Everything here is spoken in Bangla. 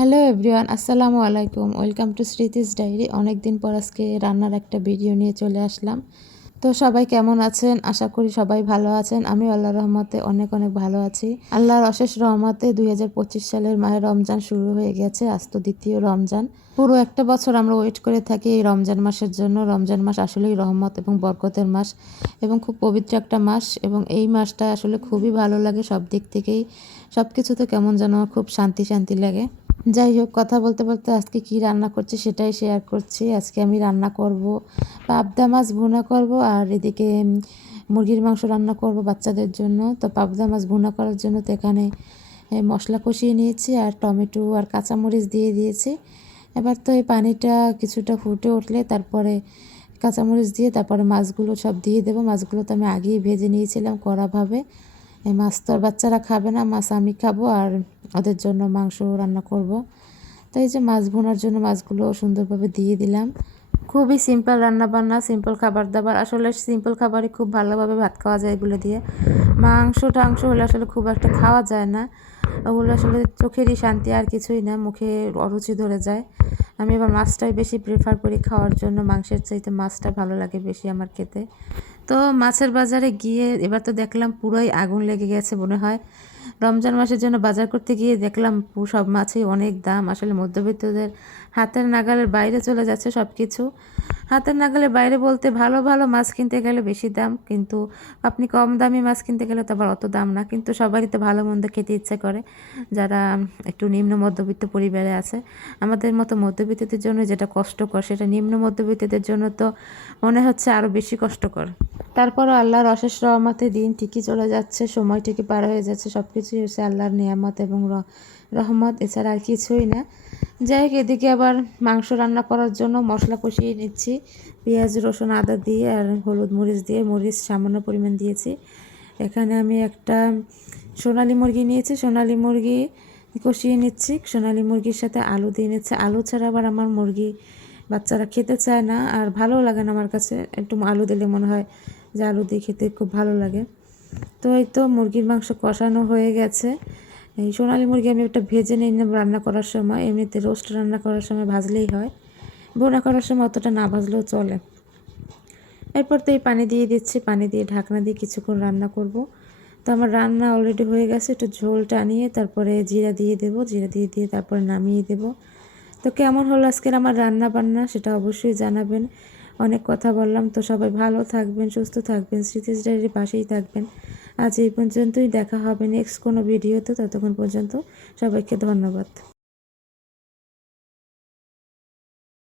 হ্যালো এভরিওয়ান, আসসালামু আলাইকুম। Welcome to Smriti's diary. অনেক দিন পর আজকে রান্নার একটা ভিডিও নিয়ে চলে আসলাম। তো সবাই কেমন আছেন? আশা করি সবাই ভালো আছেন। আমি আল্লাহ রহমতে অনেক অনেক ভালো আছি। আল্লাহর অশেষ রহমতে দুই হাজার পঁচিশ সালের মাহে রমজান শুরু হয়ে গেছে। আজ তো দ্বিতীয় রমজান। পুরো একটা বছর আমরা ওয়েট করে থাকি এই রমজান মাসের জন্য। রমজান মাস আসলেই রহমত এবং বরকতের মাস এবং খুব পবিত্র একটা মাস এবং এই মাসটা আসলে খুবই ভালো লাগে। সব দিক থেকেই সব কিছুতে কেমন যেন খুব শান্তি শান্তি লাগে। যাই হোক, কথা বলতে বলতে আজকে কি রান্না করছি সেটাই শেয়ার করছি। আজকে আমি রান্না করব পাবদা মাছ ভুনা করব আর এদিকে মুরগির মাংস রান্না করব বাচ্চাদের জন্য। তো পাবদা মাছ ভুনা করার জন্য তো এখানে মশলা কষিয়ে নিয়েছি আর টমেটো আর কাঁচামরিচ দিয়ে দিয়েছি। এবার তো এই পানিটা কিছুটা ফুটে উঠলে তারপরে কাঁচামরিচ দিয়ে তারপরে মাছগুলো সব দিয়ে দেবো। মাছগুলো তো আমি আগেই ভেজে নিয়েছিলাম কড়াভাবে। মাছ তো আর বাচ্চারা খাবে না, মাছ আমি খাব আর ওদের জন্য মাংস রান্না করব। তো এই যে মাছ ভোনার জন্য মাছগুলো সুন্দরভাবে দিয়ে দিলাম। খুবই সিম্পল রান্না বান্না সিম্পল খাবার দাবার আসলে সিম্পল খাবারই খুব ভালোভাবে ভাত খাওয়া যায় এগুলো দিয়ে। মাংস, টাংস হলে আসলে খুব একটা খাওয়া যায় না। ওগুলো আসলে চোখেরই শান্তি, আর কিছুই না, মুখে অরুচি ধরে যায়। আমি এবার মাছটাই বেশি প্রেফার করি খাওয়ার জন্য। মাংসের চাইতে মাছটা ভালো লাগে বেশি আমার খেতে। তো মাছের বাজারে গিয়ে এবার তো দেখলাম পুরোই আগুন লেগে গেছে মনে হয়। রমজান মাসের জন্য বাজার করতে গিয়ে দেখলাম সব মাছই অনেক দাম। আসলে মধ্যবিত্তদের হাতের নাগালের বাইরে চলে যাচ্ছে সব কিছু হাতের নাগালের বাইরে বলতে ভালো ভালো মাছ কিনতে গেলে বেশি দাম, কিন্তু আপনি কম দামি মাছ কিনতে গেলে তো আবার অত দাম না। কিন্তু সবারই তো ভালো মন্দ খেতে ইচ্ছে করে, যারা একটু নিম্ন মধ্যবিত্ত পরিবারে আছে। আমাদের মতো মধ্যবিত্তদের জন্য যেটা কষ্টকর, সেটা নিম্ন মধ্যবিত্তদের জন্য তো মনে হচ্ছে আরও বেশি কষ্টকর। তারপরও আল্লাহর অশেষ রহমতে দিন ঠিকই চলে যাচ্ছে, সময় ঠিকই পার হয়ে যাচ্ছে সব কিছুই হচ্ছে আল্লাহর নিয়ামত এবং রহমত, এছাড়া আর কিছুই না। যাই হোক, এদিকে আবার মাংস রান্না করার জন্য মশলা কষিয়ে নিচ্ছি। পেঁয়াজ, রসুন, আদা দিয়ে আর হলুদ মরিচ দিয়ে, মরিচ সামান্য পরিমাণ দিয়েছি। এখানে আমি একটা সোনালি মুরগি নিয়েছি, সোনালি মুরগি কষিয়ে নিচ্ছি। সোনালি মুরগির সাথে আলু দিয়ে নিচ্ছে আলু ছাড়া আবার আমার মুরগি বাচ্চারা খেতে চায় না আর ভালো লাগে না আমার কাছে। একটু আলু দিলে মনে হয় যে আলু দিয়ে খেতে খুব ভালো লাগে। তো এই তো মুরগির মাংস কষানো হয়ে গেছে। এই সোনালি মুরগি আমি একটা ভেজে নিই না, রান্না করার সময়। এমনিতে রোস্ট রান্না করার সময় ভাজলেই হয়। বোনা করার সময় অতটা না ভাজলেও চলে। এরপর তো এই পানি দিয়ে দিচ্ছি। পানি দিয়ে ঢাকনা দিয়ে কিছুক্ষণ রান্না করব। তো আমার রান্না অলরেডি হয়ে গেছে। একটু ঝোল টানিয়ে তারপরে জিরা দিয়ে দেব। জিরা দিয়ে দিয়ে তারপরে নামিয়ে দেব। তো কেমন হলো আজকের আমার রান্না বান্না সেটা অবশ্যই জানাবেন। অনেক কথা বললাম। তো সবাই ভালো থাকবেন, সুস্থ থাকবেন স্মৃতিস ডায়েরির পাশেই থাকবেন। আজ এই পর্যন্তই, দেখা হবে নেক্সট কোনো ভিডিওতে ততক্ষণ পর্যন্ত সবাইকে ধন্যবাদ।